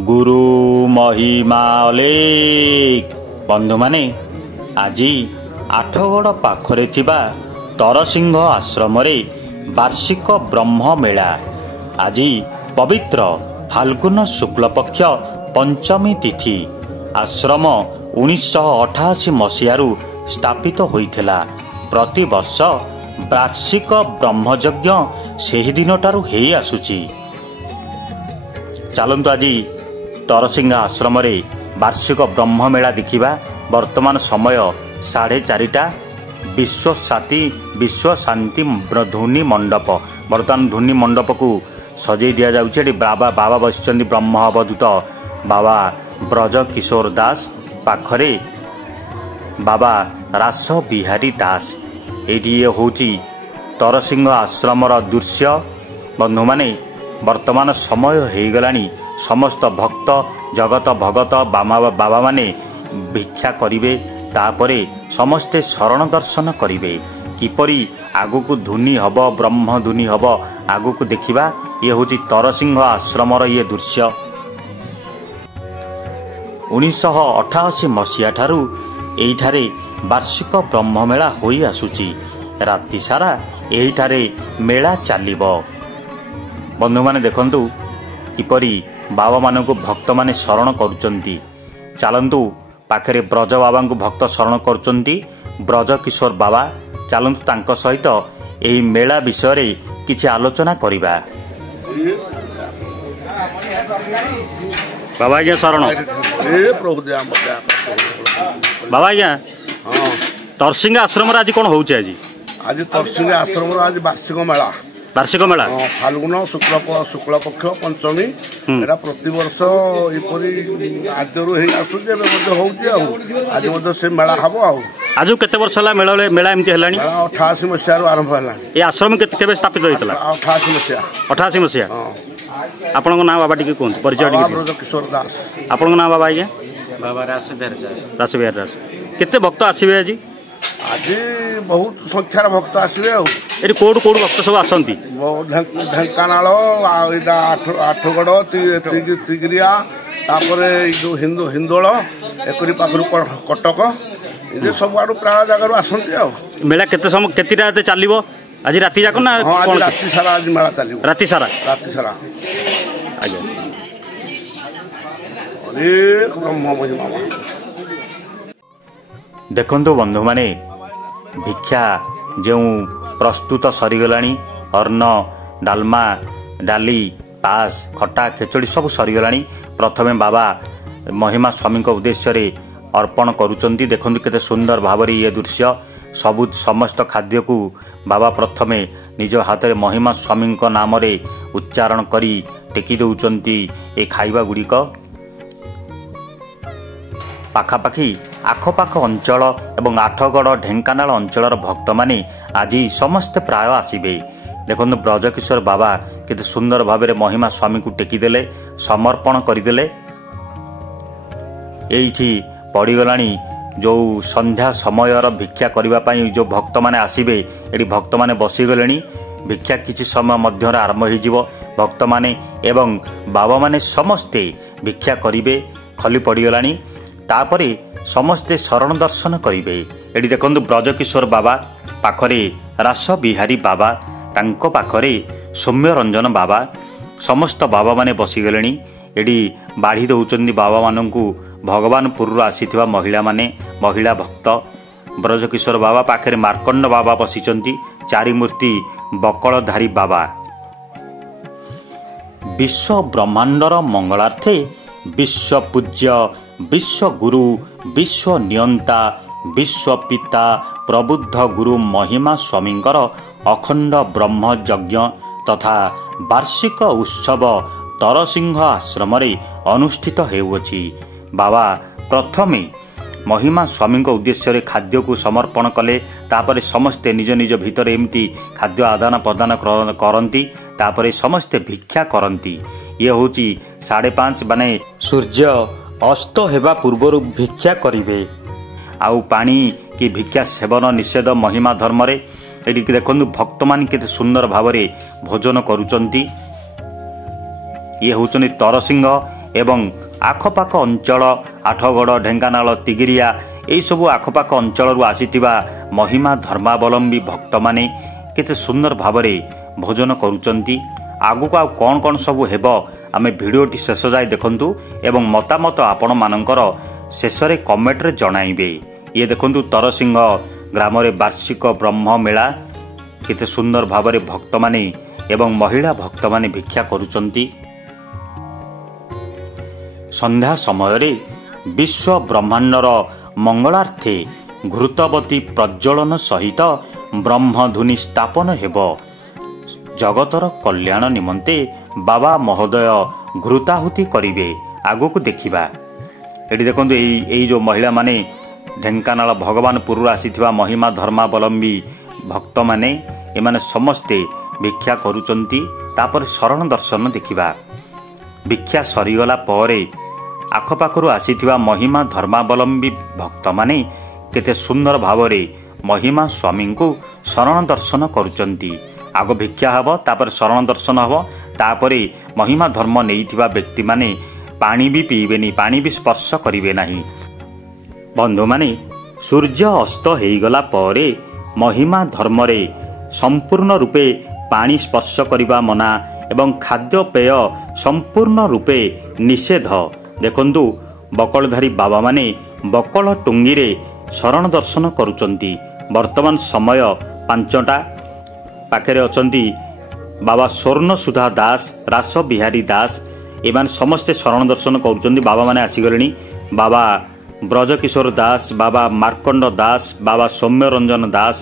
गुरु महिमा अलेख बंधु माने आज आठगड़ पाखरे थिबा तरसिंह आश्रम वार्षिक ब्रह्म मेला आज पवित्र फाल्गुन शुक्ल पक्ष पंचमी तिथि आश्रम 1988 मसीहारू स्थापित होइथिला। प्रति वर्ष वार्षिक ब्रह्मयज्ञ सेही दिनटारू हेई आसुची। चलतु आज तरसिंह आश्रम वार्षिक ब्रह्म मेला देखिबा। वर्तमान समय 4:30 विश्व शांति ध्वनि मंडप वर्तमान ध्वनि मंडप को सजै दिया जाउछि। बाबा बसिचंदी ब्रह्म अवधूत बाबा ब्रज किशोर दास पाखरे बाबा रास बिहारी दास। ये होची तरसिंह आश्रम दृश्य। बंधु माने वर्तमान समय हो गलानी समस्त भक्त जगत भगत बाबा माने भिक्षा करिवे, तापरे समस्ते शरण दर्शन करिवे। किपरि आगुक धुनी हब ब्रह्म धुनी हब आगुक देखिबा। ये होची तरसिंह आश्रम ये दृश्य। 1988 मसीहा ठारू एइठारे वार्षिक ब्रह्म मेला होई आसुची। राति सारा एइठारे मेला चलिबो। बंधु माने देखंतु किपरि बाबा मानक भक्त माने शरण करुचंती। चलंतु पाखरे ब्रज बाबा को भक्त शरण करुचंती ब्रज किशोर बाबा। चलंतु तांको सहित एही मेला विषय रे किछि आलोचना करिबा। बाबा आज्ञा शरण बाबा आज्ञा तरसिंह आश्रम आज कौन होउचे? आज तरसिंह आश्रम आज वार्षिक मेला फाल्गुन शुक्ल पक्ष पंचमी एटा प्रति वर्ष इपरी आजरू हे आसुजे होउचे। आज से मेला हबो। आज केते वर्ष हला मेला एमती हलानी? 88 मसीहा आरंभ हला। ए आश्रम केबे स्थापित होइतला? 88 मसीहा। आपन नाम बाबा टिके कोन परिचय टिके? ब्रज किशोर दास। आपन नाम बाबा आज्ञा? बाबा रास बिहार दास। केते भक्त आसीबे आज? आज बहुत संख्यार भक्त आसबे। एटी कोड भक्त सब आसंती? ढेंकानाल आठगड़ तिगिरिया तापरे जो हिंदोल एकरी पाखरु कटक ये सब आडू प्राय जगह आसंती। मेला केते समय केतिटा चलिबो? आज राति जाक ना? आज राति सारा आज मेला चलिबो। राति सारा आज्ञा अनेक ब्रह्म महिमा। देखंतु बंधु माने भिक्षा जो प्रस्तुत सरीगलानी अन्न डालमा डाली पास खटा खेचड़ी सब सरीगलानी। प्रथमे बाबा महिमा स्वामी को उद्देश्य रे अर्पण करुचंती। देखंतु केते सुंदर भावरे ये दृश्य। सबु समस्त खाद्य को बाबा प्रथमे निज हाथ में महिमा स्वामी नाम रे उच्चारण करी टेकी दउचंती। ए खाइबा गुड़िक पाखापाखि आखपाख अंचल एवं आठगड़ ढेंकानाल अंचलर भक्त माने आज समस्ते प्राय आसबे। देखो ब्रज किशोर बाबा केते सुंदर भाव महिमा स्वामी को टेकीदेले समर्पण करदेले। एइठी पड़गलानी जो संध्या समयर भिक्षा करने जो भक्त माने आसबे। एटी भक्त माने बसीगले। भिक्षा किछि समय मध्य आरंभ हो। भक्त माने एवं बाबा माने समस्ते भिक्षा करिवे। खली पड़गलानी तापरे समस्ते शरण दर्शन करिवे। एटी देखंतु ब्रज किशोर बाबा पाखरे रास बिहारी बाबा तांको पाखरे सौम्य रंजन बाबा समस्त बाबा माने बसीगले। एटी बाढ़ी दउचंदी बाबा माननकु भगवानपुर आसीथिबा महिला भक्त। ब्रज किशोर बाबा पाखरे मार्कंड बाबा बसिचंती। चारि मूर्ति बकलधारी बाबा। विश्व ब्रह्मांडर मंगलार्थे विश्व पूज्य विश्व गुरु विश्व नियंता विश्व पिता प्रबुद्ध गुरु महिमा स्वामींकर अखंड ब्रह्म यज्ञ तथा वार्षिक उत्सव तरसिंह आश्रम अनुष्ठित हेउछि। बाबा प्रथमे महिमा स्वामी उद्देश्य रे खाद्य को समर्पण कले। तापरे समस्ते निज निज भितर एमती खाद्य आदान प्रदान करती। तापरे समस्ते भिक्षा करती। ये होची 5:30 माने सूर्य अस्त हेबा पूर्वर भिक्षा करिवे। आउ पानी कि भिक्षा सेवन निषेध महिमा धर्म रे। एटी देखो भक्त मान केते सुंदर भाव भोजन करुचंती। ये होचनी तरसिंह ଏବଂ ଆଖପାଖ ଅଞ୍ଚଳ ଆଠଗଡ଼, ଢେଙ୍କାନାଳ, ତିଗିରିଆ ଏହିସବୁ ଆଖପାଖ ଅଞ୍ଚଳରୁ ଆସିଥିବା ମହିମା ଧର୍ମାବଲମ୍ବୀ ଭକ୍ତମାନେ କେତେ ସୁନ୍ଦର ଭାବରେ ଭୋଜନ କରୁଛନ୍ତି। ଆଗକୁ ଆଉ କ'ଣ କ'ଣ ସବୁ ହେବ ଆମେ ଭିଡ଼ିଓଟି ଶେଷ ଯାଏ ଦେଖନ୍ତୁ ଏବଂ ମତାମତ ଆପଣମାନଙ୍କର ଶେଷରେ କମେଣ୍ଟରେ ଜଣାଇବେ। ଇଏ ଦେଖନ୍ତୁ ତରସିଂହ ଗ୍ରାମରେ ବାର୍ଷିକ ବ୍ରହ୍ମମେଳା, କେତେ ସୁନ୍ଦର ଭାବରେ ଭକ୍ତମାନେ ଏବଂ ମହିଳା ଭକ୍ତମାନେ ଭିକ୍ଷା କରୁଛନ୍ତି। ସନ୍ଧ୍ୟା ସମୟରେ ବିଶ୍ୱ ବ୍ରହ୍ମାଣ୍ଡର ମଙ୍ଗଳାର୍ଥେ ଘୃତବତୀ ପ୍ରଜ୍ୱଳନ ସହିତ ବ୍ରହ୍ମଧୁନି ସ୍ଥାପନ ହେବ। ଜଗତର କଲ୍ୟାଣ ନିମନ୍ତେ ବାବା ମହୋଦୟ ଘୃତାହୁତି କରିବେ। ଆଗକୁ ଦେଖିବା। ଏଠି ଦେଖନ୍ତୁ ଏଇ ଯେଉଁ ମହିଳାମାନେ ଢେଙ୍କାନାଳ ଭଗବାନପୁରରୁ ଆସିଥିବା ମହିମା ଧର୍ମାବଲମ୍ବୀ ଭକ୍ତମାନେ, ଏମାନେ ସମସ୍ତେ ଭିକ୍ଷା କରୁଛନ୍ତି। ତାପରେ ଶରଣ ଦର୍ଶନ ଦେଖିବା। ଭିକ୍ଷା ସରିଗଲା ପରେ ଆଖପାଖରୁ ଆସିଥିବା ମହିମା ଧର୍ମାବଲମ୍ବୀ ଭକ୍ତମାନେ କେତେ ସୁନ୍ଦର ଭାବରେ ମହିମା ସ୍ୱାମୀଙ୍କୁ ଶରଣ ଦର୍ଶନ କରୁଛନ୍ତି। ଆଗ ଭିକ୍ଷା ହେବ, ତାପରେ ଶରଣ ଦର୍ଶନ ହେବ, ତାପରେ ମହିମା ଧର୍ମ ନେଇଥିବା ବ୍ୟକ୍ତିମାନେ ପାଣି ବି ପିଇବେନି, ପାଣି ବି ସ୍ପର୍ଶ କରିବେ ନାହିଁ। ବନ୍ଧୁମାନେ, ସୂର୍ଯ୍ୟ ଅସ୍ତ ହୋଇଗଲା ପରେ ମହିମା ଧର୍ମରେ ସମ୍ପୂର୍ଣ୍ଣ ରୂପେ ପାଣି ସ୍ପର୍ଶ କରିବା ମନା ଏବଂ ଖାଦ୍ୟପେୟ ସମ୍ପୂର୍ଣ୍ଣ ରୂପେ ନିଷେଧ। ଦେଖନ୍ତୁ ବକଳଧାରୀ ବାବାମାନେ ବକଳ ଟୁଙ୍ଗିରେ ଶରଣ ଦର୍ଶନ କରୁଛନ୍ତି। ବର୍ତ୍ତମାନ ସମୟ 5ଟା। ପାଖରେ ଅଛନ୍ତି ବାବା ସ୍ୱର୍ଣ୍ଣସୁଧା ଦାସ, ରାସ ବିହାରୀ ଦାସ, ଏମାନେ ସମସ୍ତେ ଶରଣ ଦର୍ଶନ କରୁଛନ୍ତି। ବାବାମାନେ ଆସିଗଲେଣି। ବାବା ବ୍ରଜକିଶୋର ଦାସ, ବାବା ମାର୍କଣ୍ଡ ଦାସ, ବାବା ସୌମ୍ୟରଞ୍ଜନ ଦାସ,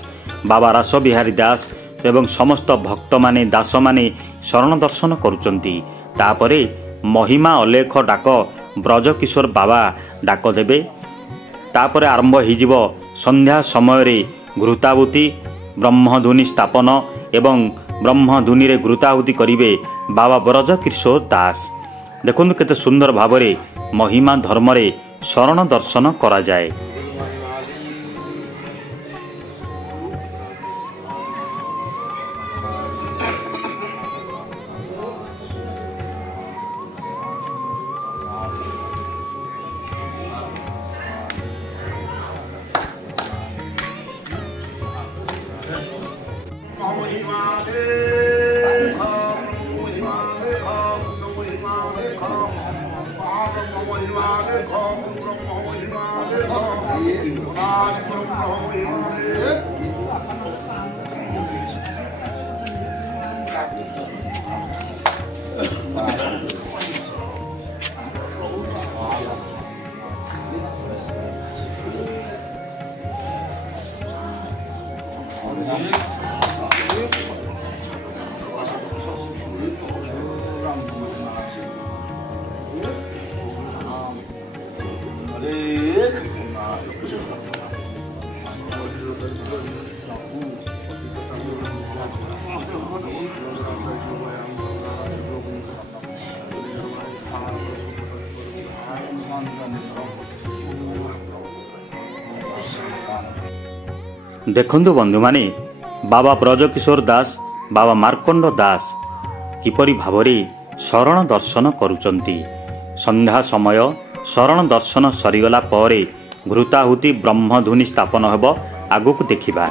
ବାବା ରାସ ବିହାରୀ ଦାସ ଏବଂ ସମସ୍ତ ଭକ୍ତମାନେ ଦାସମାନେ ଶରଣ ଦର୍ଶନ କରୁଛନ୍ତି। ତାପରେ ମହିମା ଅଲେଖ ଡାକ ବ୍ରଜକିଶୋର ବାବା ଡାକ ଦେବେ। ତାପରେ ଆରମ୍ଭ ହୋଇଯିବ ସନ୍ଧ୍ୟା ସମୟରେ ଘୃତାହୁତି, ବ୍ରହ୍ମଧୁନି ସ୍ଥାପନ ଏବଂ ବ୍ରହ୍ମଧୁନିରେ ଘୃତାହୁତି କରିବେ ବାବା ବ୍ରଜକିଶୋର ଦାସ। ଦେଖନ୍ତୁ କେତେ ସୁନ୍ଦର ଭାବରେ ମହିମା ଧର୍ମରେ ଶରଣ ଦର୍ଶନ କରାଯାଏ। ଦେଖନ୍ତୁ ବନ୍ଧୁମାନେ, ବାବା ବ୍ରଜକିଶୋର ଦାସ, ବାବା ମାର୍କଣ୍ଡ ଦାସ କିପରି ଭାବରେ ଶରଣ ଦର୍ଶନ କରୁଛନ୍ତି। ସନ୍ଧ୍ୟା ସମୟ ଶରଣ ଦର୍ଶନ ସରିଗଲା ପରେ ଘୃତାହୁତି ବ୍ରହ୍ମଧୁନି ସ୍ଥାପନ ହେବ। ଆଗକୁ ଦେଖିବା।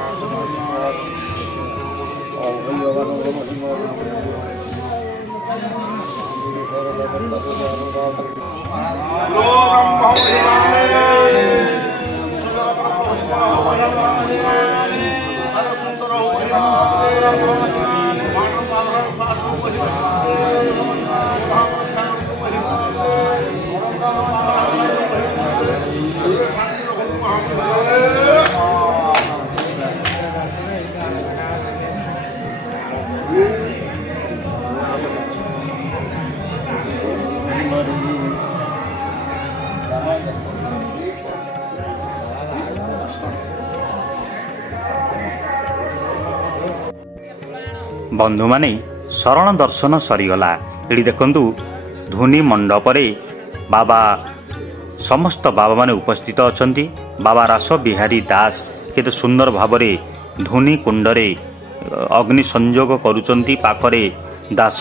ବନ୍ଧୁମାନେ, ଶରଣ ଦର୍ଶନ ସରିଗଲା। ଏଠି ଦେଖନ୍ତୁ ଧୁନି ମଣ୍ଡପରେ ବାବା ସମସ୍ତ ବାବାମାନେ ଉପସ୍ଥିତ ଅଛନ୍ତି। ବାବା ରାସ ବିହାରୀ ଦାସ କେତେ ସୁନ୍ଦର ଭାବରେ ଧୁନି କୁଣ୍ଡରେ ଅଗ୍ନି ସଂଯୋଗ କରୁଛନ୍ତି। ପାଖରେ ଦାସ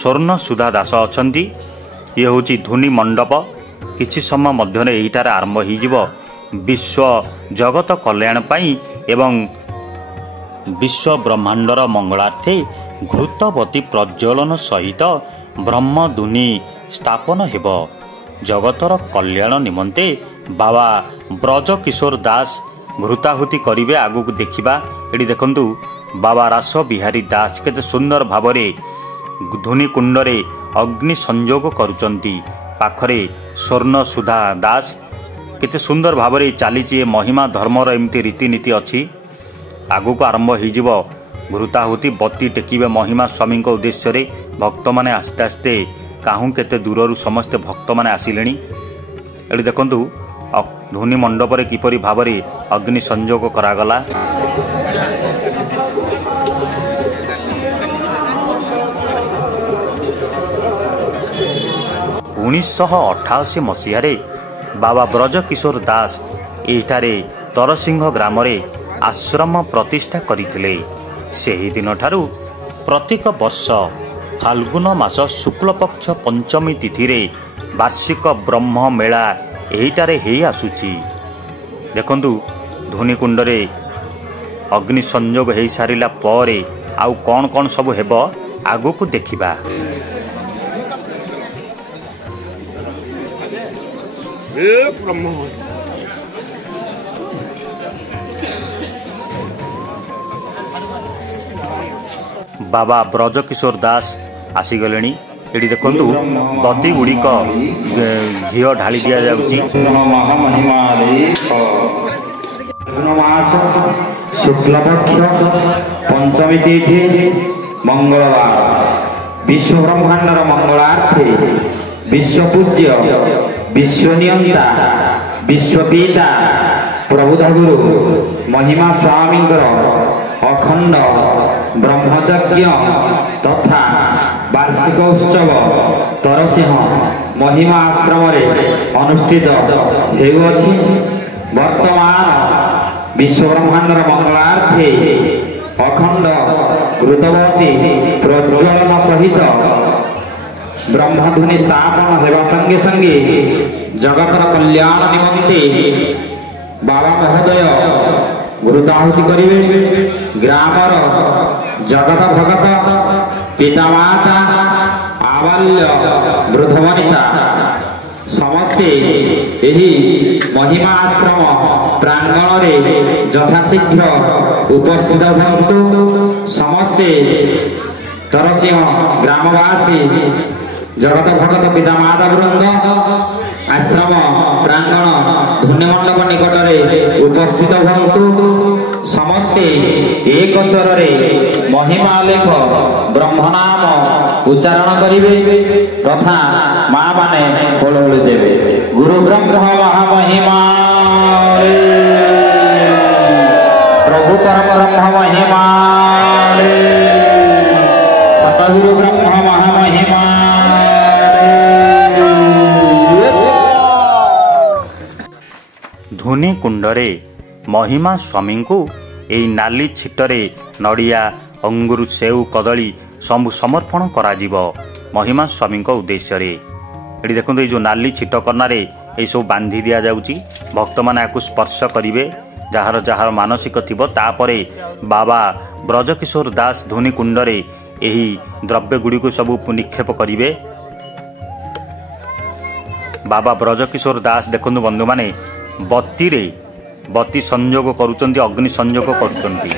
ସ୍ୱର୍ଣ୍ଣସୁଧା ଦାସ ଅଛନ୍ତି ये हूँ धुनी मंडप किछि समय मध्य यहीटार आरंभ हो विश्व जगत कल्याण पाई एवं विश्व ब्रह्मांडर मंगलार्थे घृतवती प्रज्वलन सहित ब्रह्म धुनी स्थापन हेब। जगतर कल्याण निमंते बाबा ब्रज किशोर दास घृताहुति करिवे। आगु देखिबा एटी देखंतु बाबा रास बिहारी दास केते सुंदर भावरे धुनी कुंडरे अग्नि संयोग करुचंती। पाखरे स्वर्ण सुधा दास केते सुंदर भावरे चलीची महिमा धर्मर एमती रीतिनीति अच्छी। आगु को आरंभ हो घृताहुति बत्ती टेकिबे महिमा स्वामी उद्देश्य रे भक्त माने आस्ते आस्ते काहू केते दूररू समस्ते भक्त माने आसिलेनी। एटी देखंतु धुनी मंडप रे किपरि भावरे अग्नि संयोग करागला। 1988 मसीह बाबा ब्रज किशोर दास एठारे तरसिंह ग्राम आश्रम प्रतिष्ठा करथिले। सेही दिन ठारू प्रत्येक वर्ष फाल्गुन मास शुक्ल पक्ष पंचमी तिथि रे वार्षिक ब्रह्म मेला एहिटारे हेई आसुची। देखंतु धुनी कुंडरे अग्नि संयोग हेई सारिला परे आउ कौन कौन सब हेबो आगु को देखिबा। बाबा ब्रज किशोर दास आसीगले। ये देखु बत्ती गुड़िक घी ढाली दि जाऊँगी। शुक्लपक्ष पंचमी तिथि मंगलवार विश्व ब्रह्मांडर मंगलार्थे विश्व पूज्य विश्व नियंता विश्वपिता प्रबुद्ध गुरु महिमा स्वामी अखंड ब्रह्मयज्ञ तथा वार्षिक उत्सव तरसिंह महिमा आश्रम अनुष्ठित हेउअछि। वर्तमान विश्व ब्रह्मांडर मंगलार्थे अखंड घृतवती प्रज्वलन सहित ब्रह्मधुनि स्थापन हेबा संगे संगे जगतर कल्याण निमंते बाबा महोदय घृताहुति करिवे। ग्रामर जगत भगत पितामाता आबाल्य वृद्ध वनिता समस्ते एही महिमा आश्रम प्रांगण रे यथाशीघ्र उपस्थित हुअन्तु। समस्ते तरसिंह ग्रामवासी जगत भगत पितामाता वृंद आश्रम प्रांगण धुनी मंडप निकट में उपस्थित हुअन्तु। समस्ते एक स्वर महिमा लेख ब्रह्मनाम उच्चारण करिवे तथा माँ माने होलहोली देवे। गुरु ब्रह्म महामहिमा प्रभु परम ब्रह्म महिमा सतगुरु ब्रह्म महामहिमा। धुनी कुंडरे महिमा स्वामी को एई नाली छिटरे नड़िया अंगुर सेऊ कदली सब समर्पण करा जीवो महिमा स्वामी उद्देश्य रे। एटी देखो जो नाली छिट करनारे ये सब बांधी दिया जाउची। भक्त माने आकु स्पर्श करिवे जार जार मानसिक थिबो। तापरे बाबा ब्रज किशोर दास धुनी कुंडरे एही द्रव्य गुड़ी को सब निक्षेप करिवे। बाबा ब्रज किशोर दास देखो बंधु माने बत्ती संयोग करुचंती अग्नि संयोग करुचंती।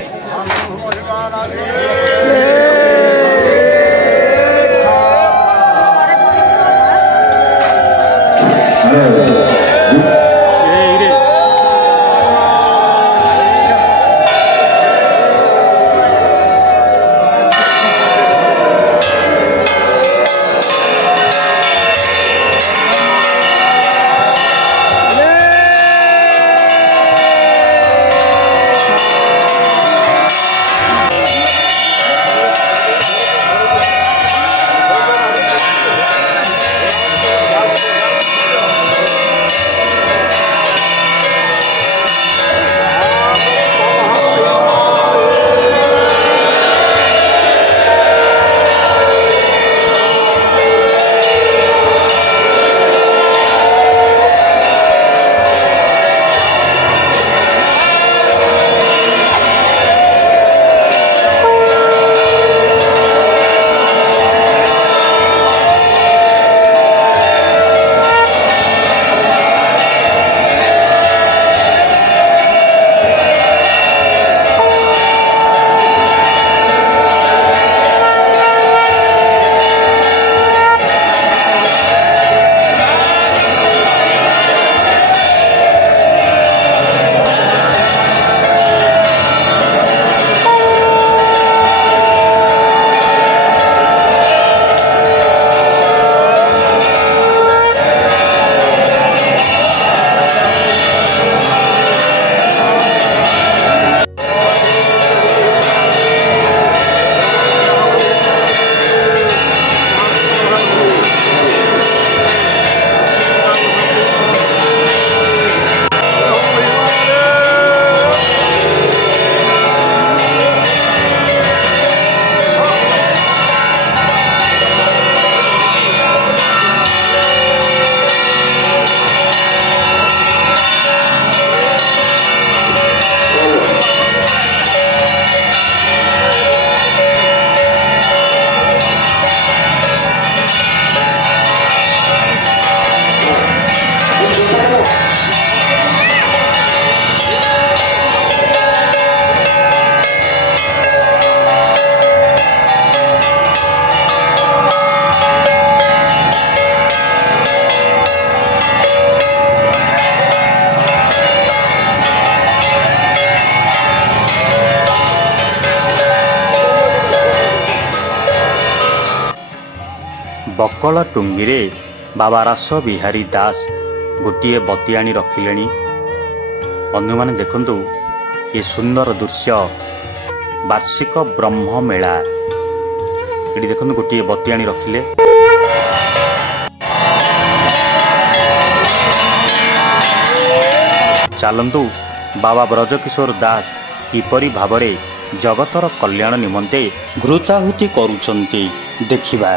बकल टुंगी बाबा रास बिहारी दास गोटे बती आनी रखिले। बंधु माने देखंतु ये सुंदर दृश्य वार्षिक ब्रह्म मेला। ये देखंतु गोटे बती आनी रखिले। चलतु बाबा ब्रजकिशोर दास किपरि भावरे जगतर कल्याण निमंते घृताहुति करुचंती देखिबा।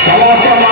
सर्वधर्म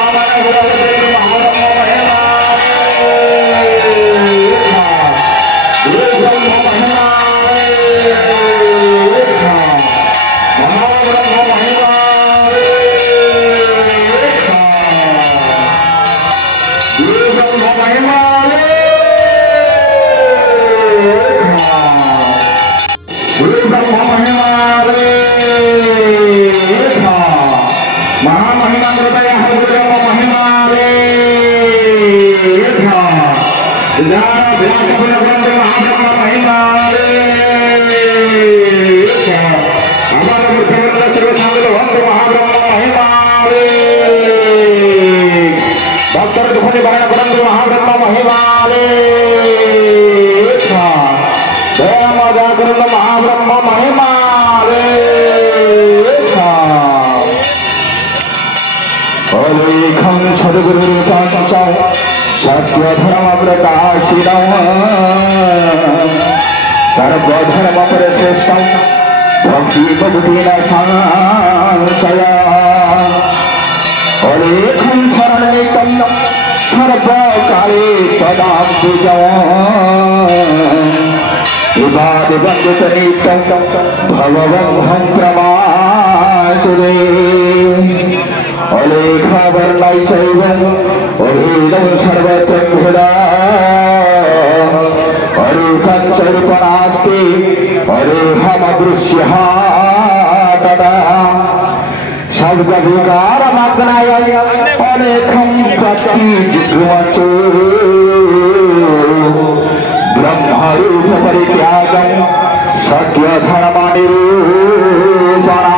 श्रेष्ठ भक्ति बबुदीन संशया अलेखं शरणेकं सर्वकाले सदा विवाद वंदित नित्यं भगवं प्रमासुदे अलेख वर्णै चैव अभेदं सर्वत्र भेदा अरुकञ्चरूपणास्ति अरेहमदृश्यः तदा शब्दविकारमग्नाय अलेखं प्रतिजिघ्मचो ब्रह्मरूपपरित्यागं सत्यधर्मनिरूपणा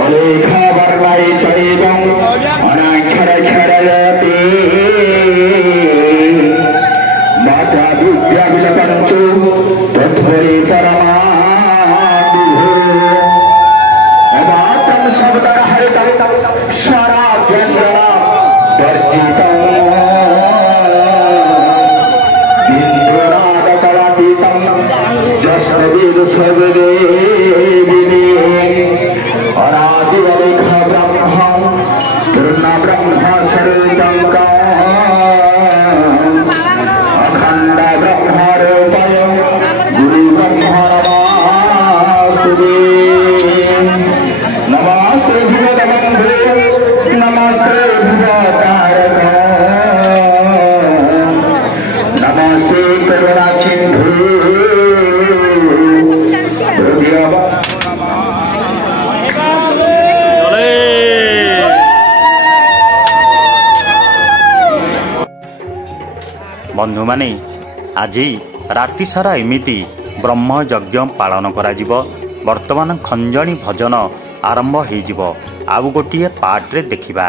अलेखवर्णै चैवं अनाक्षरक्षरयति विद्याविलपञ्चो तत्त्वरे परमादिभो यदातं शब्दरहितं स्वराभ्यन्तरं वर्जितं बिन्दुनादकलातीतं जस्वेदसर्ववेदिने अनादिवलेख ब्रह्म पूर्णब्रह्म सर्वं नमस्ते भगवते नमस्ते भगवतारक नमस्ते करुणा सिंधु बंधु माने आज राति सारा एमिति ब्रह्मयज्ञ पालन कराजिब। वर्तमान खंजणी भजन आरंभ होइजिब। आउ गोटिए पार्ट रे देखिबा।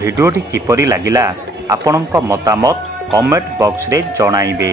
भिडियोटी किपरि लागिला आपणक मतामत कमेंट बॉक्स रे जणाइबे।